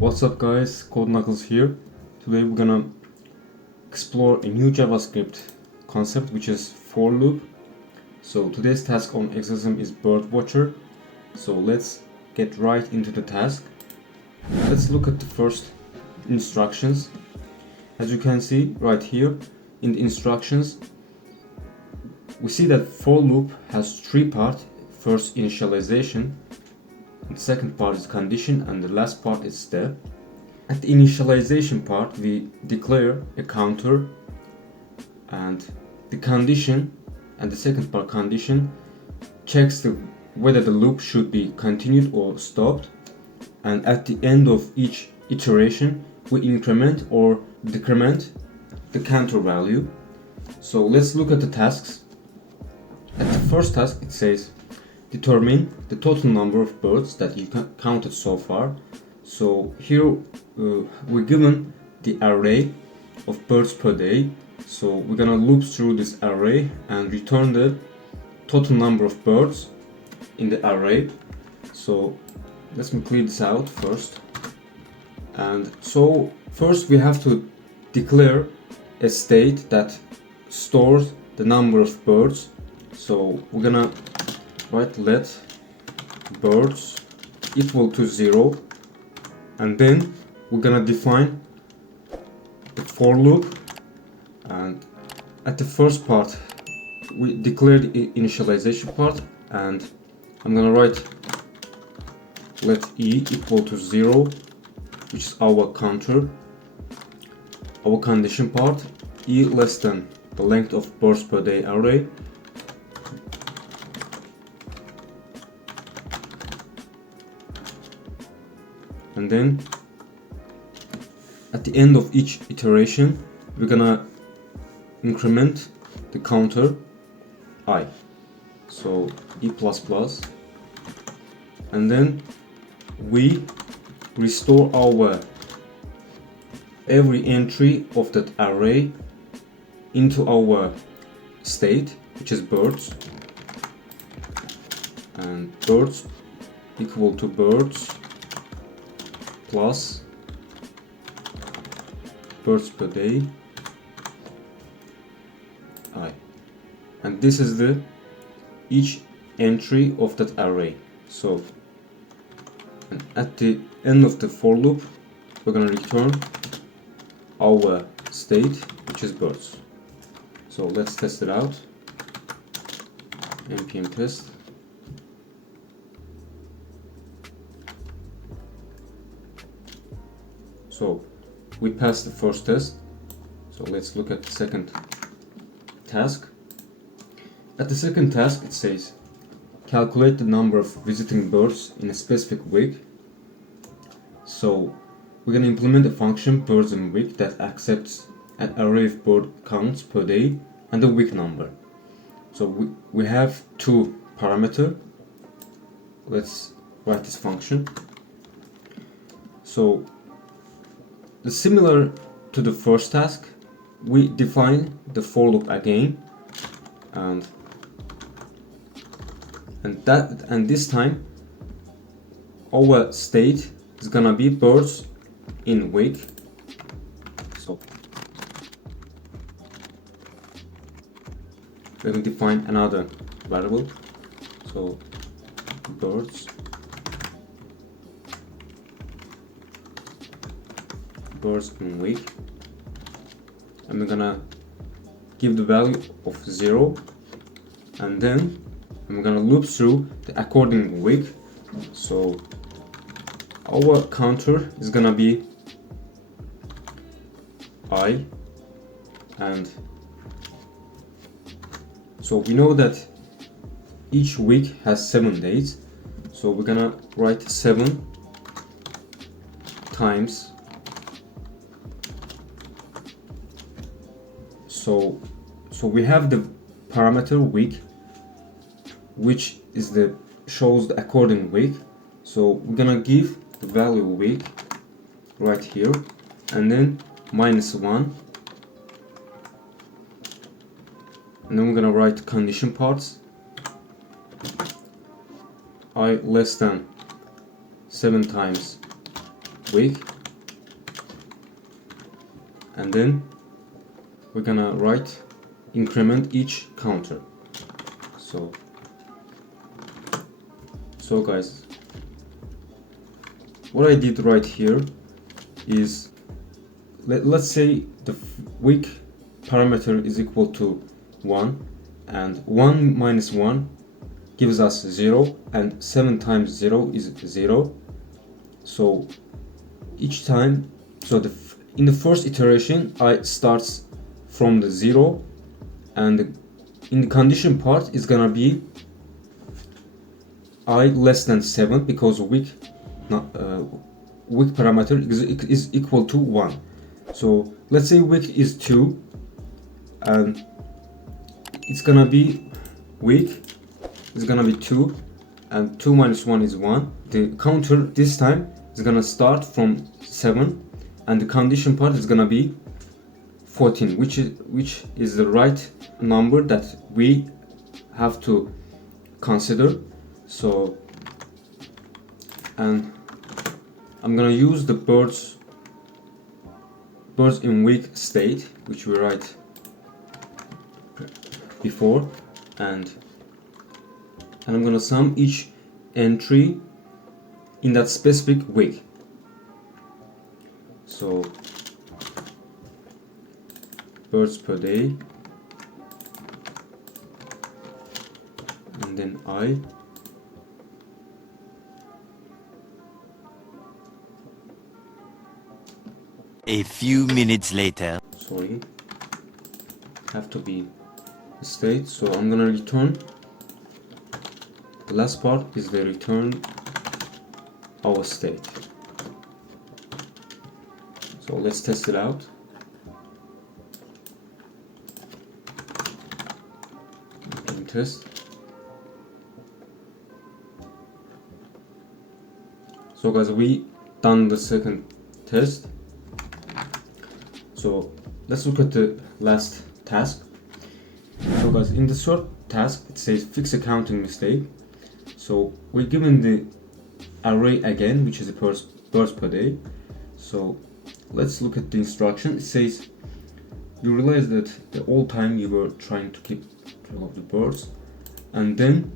What's up guys, Code Nuckles here. Today we're gonna explore a new JavaScript concept which is for loop. So today's task on Exercism is bird watcher. So let's get right into the task. Let's look at the first instructions. As you can see right here in the instructions, we see that for loop has three parts. First, initialization. The second part is condition, and the last part is step. At the initialization part, we declare a counter, and the condition, and the second part, condition, checks whether the loop should be continued or stopped. And at the end of each iteration, we increment or decrement the counter value. So let's look at the tasks. At the first task, it says determine the total number of birds that you counted so far. So here we're given the array of birds per day. So we're gonna loop through this array and return the total number of birds in the array. So let me clear this out first. And so first we have to declare a state that stores the number of birds. So we're gonna write let birds equal to 0, and then we're gonna define the for loop. And at the first part we declare the initialization part, and I'm gonna write let e equal to 0, which is our counter. Our condition part, e less than the length of birds per day array, and then at the end of each iteration we're gonna increment the counter I, so e++, and then we restore our every entry of that array into our state, which is birds, and birds equal to birds plus birds per day I, and this is the each entry of that array. So and at the end of the for loop we're going to return our state, which is birds. So let's test it out. npm test. So we passed the first test. So let's look at the second task. At the second task it says calculate the number of visiting birds in a specific week. So we're going to implement a function birds in week that accepts an array of bird counts per day and the week number. So we have two parameters. Let's write this function. So similar to the first task, we define the for loop again, and this time our state is gonna be birds in week. So let me define another variable. So birds in week, and we're gonna give the value of 0, and then I'm gonna loop through the according week. So our counter is gonna be I, and so we know that each week has 7 days, so we're gonna write 7 times. So we have the parameter week, which is shows the according week. So we're gonna give the value week right here, and then -1, and then we're gonna write condition parts, I less than 7 times week, and then we're gonna write increment each counter. So guys, what I did right here is, let's say the week parameter is equal to 1, and 1 minus 1 gives us 0, and 7 times 0 is 0. So each time, so in the first iteration I starts from the 0, and in the condition part is gonna be I less than 7, because week parameter is equal to 1. So let's say week is 2, and it's gonna be week is gonna be 2, and 2 minus 1 is 1. The counter this time is gonna start from 7, and the condition part is gonna be 14, which is the right number that we have to consider. So, and I'm gonna use the birds in week state, which we write before, and I'm gonna sum each entry in that specific week. So birds per day, and then I, a few minutes later. Sorry, have to be state. So I'm gonna return, the last part is the return our state. So let's test it out. Test. So guys, we done the second test. So let's look at the last task. So guys, in the third task it says fix a counting mistake. So we're given the array again, which is the birds per day. So let's look at the instruction. It says you realize that the whole time you were trying to keep track of the birds, and then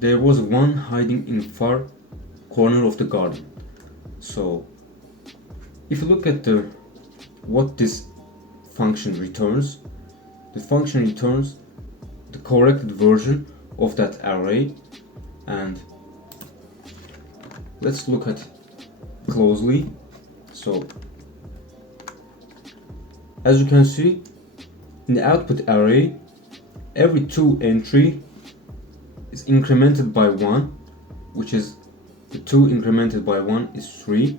there was one hiding in far corner of the garden. So if you look at what this function returns, the function returns the corrected version of that array. And let's look at closely. So as you can see, in the output array, every 2 entry is incremented by 1, which is the 2 incremented by 1 is 3,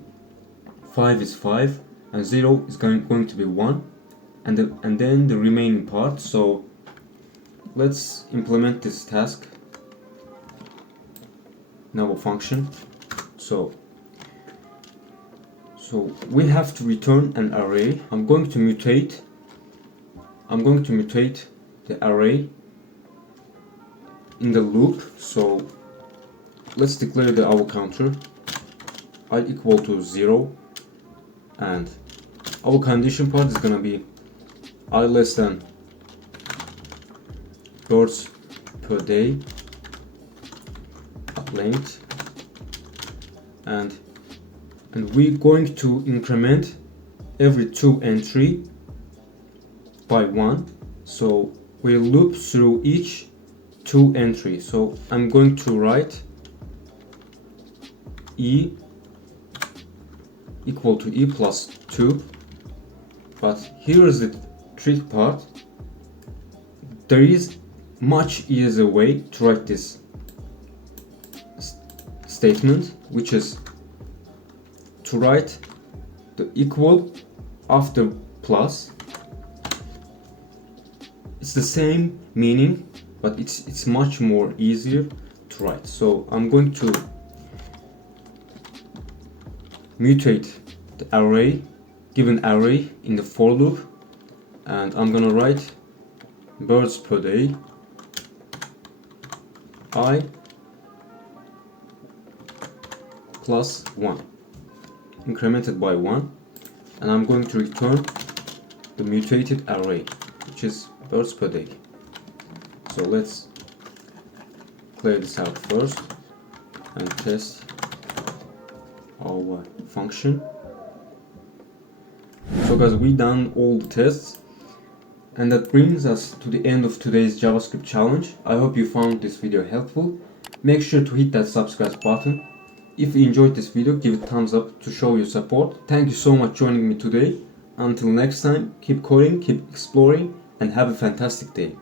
5 is 5, and 0 is going to be 1, and then the remaining part. So let's implement this task in our function. So we have to return an array. I'm going to mutate the array in the loop. So let's declare the our counter I equal to 0, and our condition part is gonna be I less than birds per day length, and we're going to increment every 2 entry by 1. So we loop through each 2 entry. So I'm going to write e equal to e plus 2, but here is the trick part. There is much easier way to write this statement, which is to write the equal after plus. It's the same meaning, but it's much more easier to write. So I'm going to mutate the array, given array, in the for loop, and I'm gonna write birds per day I plus 1, incremented by 1, and I'm going to return the mutated array, which is birds per day. So let's clear this out first and test our function. So guys, we done all the tests, and that brings us to the end of today's JavaScript challenge. I hope you found this video helpful. Make sure to hit that subscribe button. If you enjoyed this video, give it a thumbs up to show your support. Thank you so much for joining me today. Until next time, keep coding, keep exploring, and have a fantastic day.